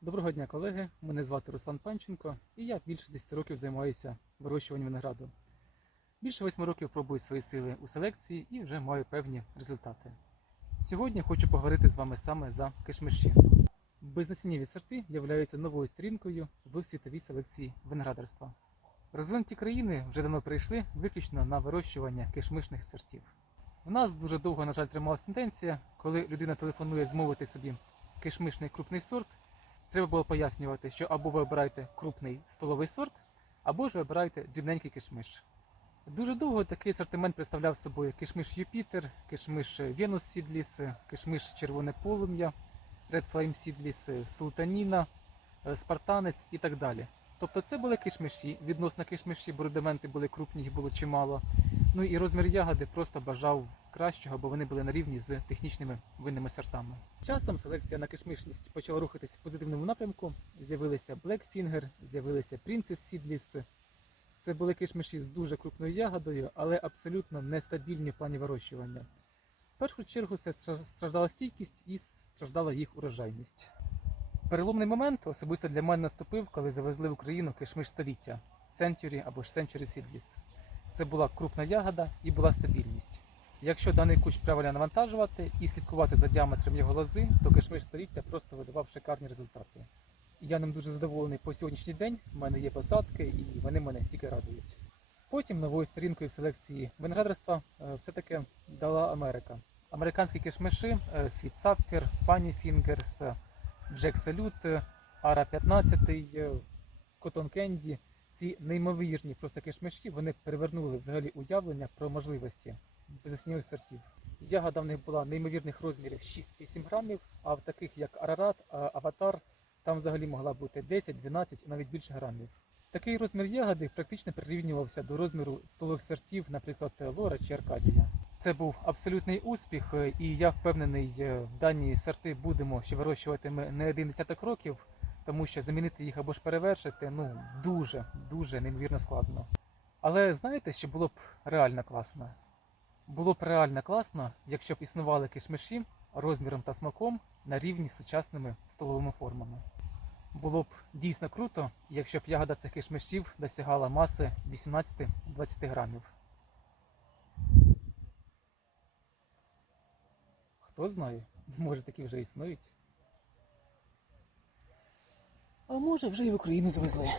Доброго дня, колеги. Мене звати Руслан Панченко, і я більше 10 років займаюся вирощуванням винограду. Більше 8 років пробую свої сили у селекції і вже маю певні результати. Сьогодні хочу поговорити з вами саме за кишмиші. Безнасіннєві сорти являються новою сторінкою в світовій селекції виноградарства. Розвинуті країни вже давно перейшли виключно на вирощування кишмишних сортів. У нас дуже довго, на жаль, трималася тенденція, коли людина телефонує змовити собі кишмишний крупний сорт, треба було пояснювати, що або ви обираєте крупний столовий сорт, або ж ви обираєте дрібненький кишмиш. Дуже довго такий асортимент представляв собою кишмиш Юпітер, кишмиш Венус Сідліс, кишмиш Червоне Полум'я, Red Flame Seedless, Султаніна, Спартанець і так далі. Тобто це були кишмиші, відносно кишмиші, бо рудименти були крупні, їх було чимало. Ну і розмір ягоди просто бажав кращого, бо вони були на рівні з технічними винними сортами. Часом селекція на кишмишність почала рухатись в позитивному напрямку. З'явилися Blackfinger, з'явилися Princess Seedless. Це були кишмиші з дуже крупною ягодою, але абсолютно нестабільні в плані вирощування. В першу чергу це страждала стійкість і страждала їх урожайність. Переломний момент особисто для мене наступив, коли завезли в Україну кишмиш століття Century або ж Century Seedless. Це була крупна ягода і була стабільність. Якщо даний кущ правильно навантажувати і слідкувати за діаметром його лози, то кишмиш століття просто видавав шикарні результати. Я ним дуже задоволений по сьогоднішній день. У мене є посадки і вони мене тільки радують. Потім новою сторінкою в селекції виноградарства е, все-таки дала Америка. Американські кишмиші е, Sweet Sapphire, Funny Fingers, е, Jack Salute, Ара 15, е, Cotton Candy. Ці неймовірні просто кишмиші вони перевернули взагалі уявлення про можливості безоснівих сортів. Ягода в них була неймовірних розмірів 6-8 грамів, а в таких як Арарат, Аватар, там взагалі могла бути 10, 12 і навіть більше грамів. Такий розмір ягоди практично прирівнювався до розміру столових сортів, наприклад, Лора чи Аркадія. Це був абсолютний успіх, е, і я впевнений, е, дані сорти будемо ще вирощувати ми не один десяток років, тому що замінити їх або ж перевершити ну дуже дуже неймовірно складно. Але знаєте, що було б реально класно? Було б реально класно, якщо б існували кишмиші розміром та смаком на рівні з сучасними столовими формами. Було б дійсно круто, якщо б ягода цих кишмишів досягала маси 18-20 грамів. Хто знає, може такі вже існують. А може вже і в Україну завезли.